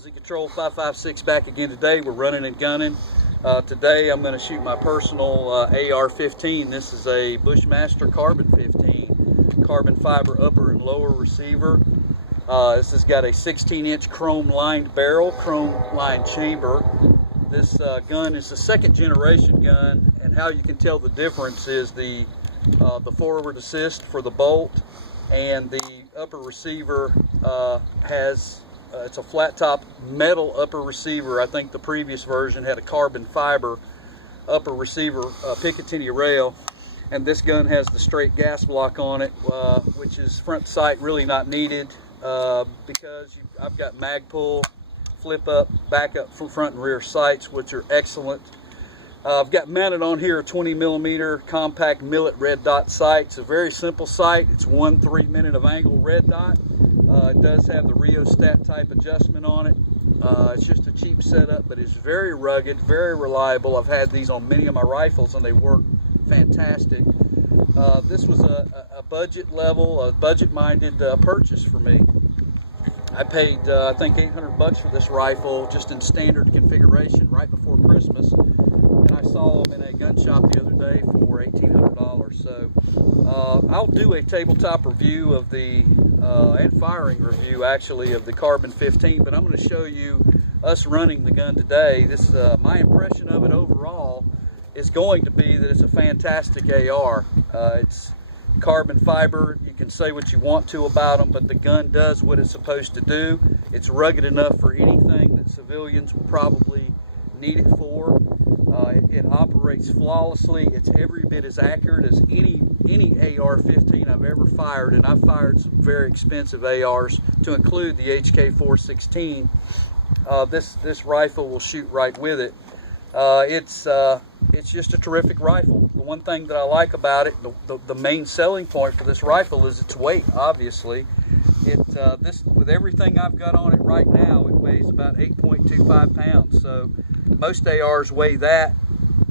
Z Control 556 back again today. We're running and gunning. Today I'm going to shoot my personal AR15. This is a Bushmaster Carbon 15 carbon fiber upper and lower receiver. This has got a 16-inch chrome lined barrel, chrome lined chamber. This gun is the second generation gun, and how you can tell the difference is the forward assist for the bolt, and the upper receiver has it's a flat top metal upper receiver. I think the previous version had a carbon fiber upper receiver Picatinny rail, and this gun has the straight gas block on it, which is front sight really not needed because I've got mag pull, flip up, back up from front and rear sights, which are excellent. I've got mounted on here a 20mm compact millet red dot sight. It's a very simple sight. It's 1 3-minute of angle red dot. It does have the rheostat type adjustment on it. It's just a cheap setup, but it's very rugged, very reliable. I've had these on many of my rifles and they work fantastic. This was a budget level, a budget-minded purchase for me. I paid, I think, $800 for this rifle just in standard configuration right before Christmas. And I saw them in a gun shop the other day for $1,800. So I'll do a tabletop review of the, and firing review actually, of the Carbon 15, but I'm going to show you us running the gun today. This, my impression of it overall is going to be that it's a fantastic AR. It's carbon fiber. You can say what you want to about them, but the gun does what it's supposed to do. It's rugged enough for anything that civilians will probably need it for. It operates flawlessly. It's every bit as accurate as any AR-15 I've ever fired, and I've fired some very expensive ARs to include the HK416. This rifle will shoot right with it. It's just a terrific rifle. The one thing that I like about it, the main selling point for this rifle is its weight. Obviously, this with everything I've got on it right now, it weighs about 8.25 pounds. So most ARs weigh that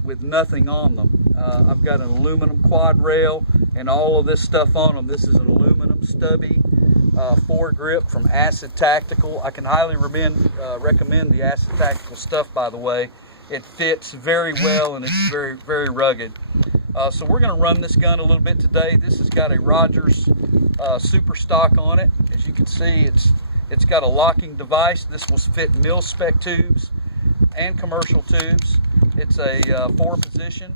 with nothing on them. I've got an aluminum quad rail and all of this stuff on them. This is an aluminum stubby foregrip from Acid Tactical. I can highly recommend the Acid Tactical stuff, by the way. It fits very well and it's very, very rugged. So we're going to run this gun a little bit today. This has got a Rogers super stock on it. As you can see, it's got a locking device. This will fit mil-spec tubes and commercial tubes. It's a 4-position.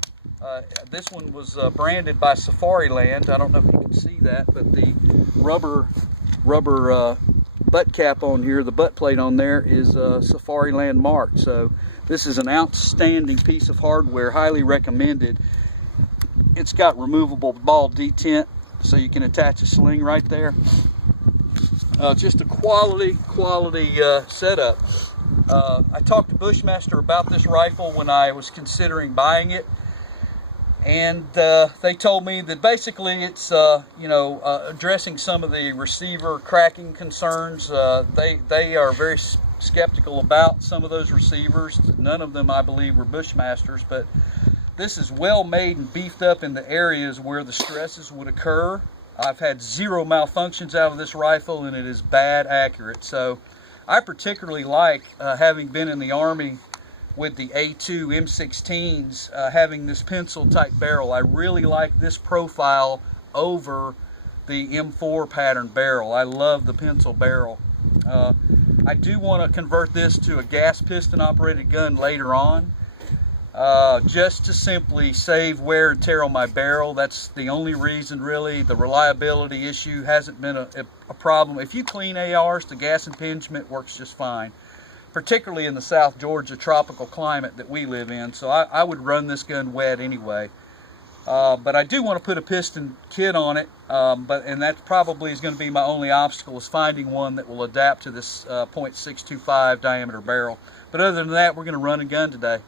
This one was branded by Safariland. I don't know if you can see that, but the rubber butt cap on here, the butt plate on there, is Safariland marked. So this is an outstanding piece of hardware, highly recommended. It's got removable ball detent, so you can attach a sling right there. Just a quality setup. I talked to Bushmaster about this rifle when I was considering buying it, and they told me that basically it's addressing some of the receiver cracking concerns. They are very skeptical about some of those receivers. None of them, I believe, were Bushmasters, but this is well made and beefed up in the areas where the stresses would occur. I've had 0 malfunctions out of this rifle, and it is bad accurate. So I particularly like, having been in the Army with the A2 M16s, having this pencil type barrel. I really like this profile over the M4 pattern barrel. I love the pencil barrel. I do want to convert this to a gas piston operated gun later on, just to simply save wear and tear on my barrel. That's the only reason, really. The reliability issue hasn't been a problem. If you clean ARs, the gas impingement works just fine, particularly in the South Georgia tropical climate that we live in. So I would run this gun wet anyway. But I do want to put a piston kit on it, and that probably is going to be my only obstacle, is finding one that will adapt to this .625 diameter barrel. But other than that, we're going to run a gun today.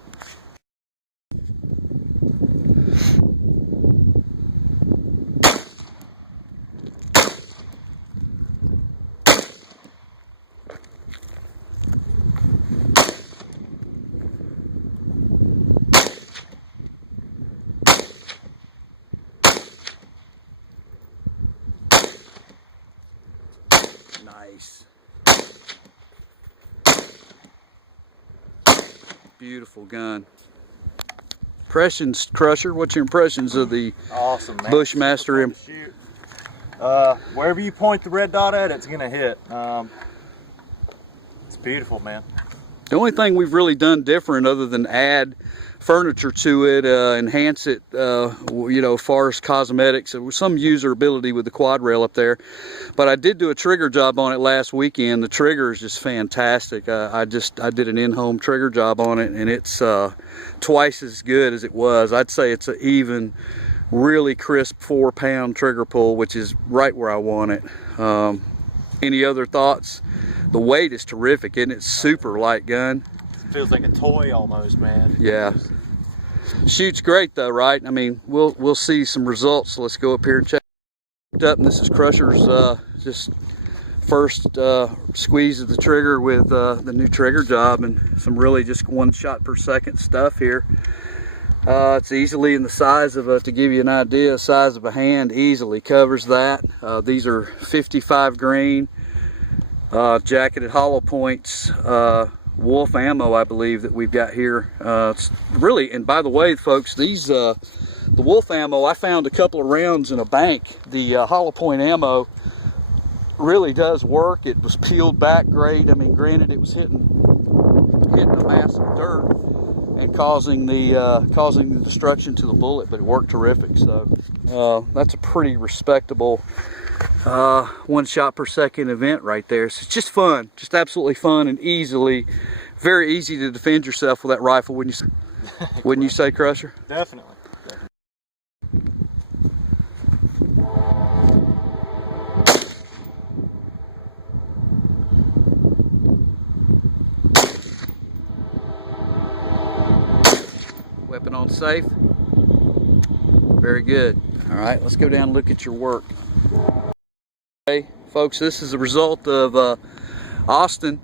Nice. Beautiful gun. Impressions, Crusher, what's your impressions of the awesome, man. Bushmaster? Wherever you point the red dot at, it's gonna hit. It's beautiful, man. The only thing we've really done different, other than add furniture to it, enhance it, you know, as far as cosmetics, there was some usability with the quad rail up there. But I did do a trigger job on it last weekend. The trigger is just fantastic. I did an in-home trigger job on it, and it's twice as good as it was. I'd say it's an even, really crisp 4-pound trigger pull, which is right where I want it. Any other thoughts? The weight is terrific, isn't it? Super light gun. It feels like a toy almost, man. Yeah. Shoots great though, right? I mean, we'll see some results. So let's go up here and check it up. And this is Crusher's just first squeeze of the trigger with the new trigger job, and some really just 1 shot per second stuff here. It's easily in the size of to give you an idea, size of a hand, easily covers that. These are 55 grain jacketed hollow points, Wolf ammo, I believe, that we've got here. It's really, and by the way, folks, these the Wolf ammo, I found a couple of rounds in a bank. The hollow point ammo really does work. It was peeled back great. I mean, granted, it was hitting a mass of dirt and causing the destruction to the bullet, but it worked terrific. So that's a pretty respectable 1 shot per second event right there. So it's just fun, just absolutely fun, and very easy to defend yourself with that rifle. Wouldn't you say, Crusher? Definitely. Weapon on safe. Very good. All right, let's go down and look at your work. Okay, folks, this is the result of Austin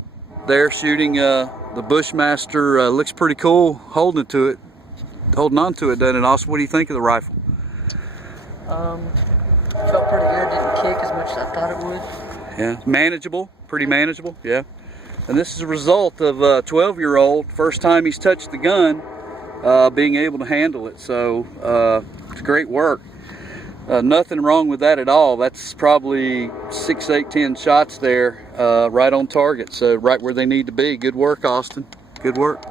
there shooting the Bushmaster. Looks pretty cool, holding on to it, doesn't it, Austin? What do you think of the rifle? Felt pretty good. Didn't kick as much as I thought it would. Yeah, manageable, pretty manageable. Yeah, and this is a result of a 12-year-old, first time he's touched the gun, being able to handle it. So it's great work. Nothing wrong with that at all. That's probably 6, 8, 10 shots there, right on target. So right where they need to be. Good work, Austin. Good work.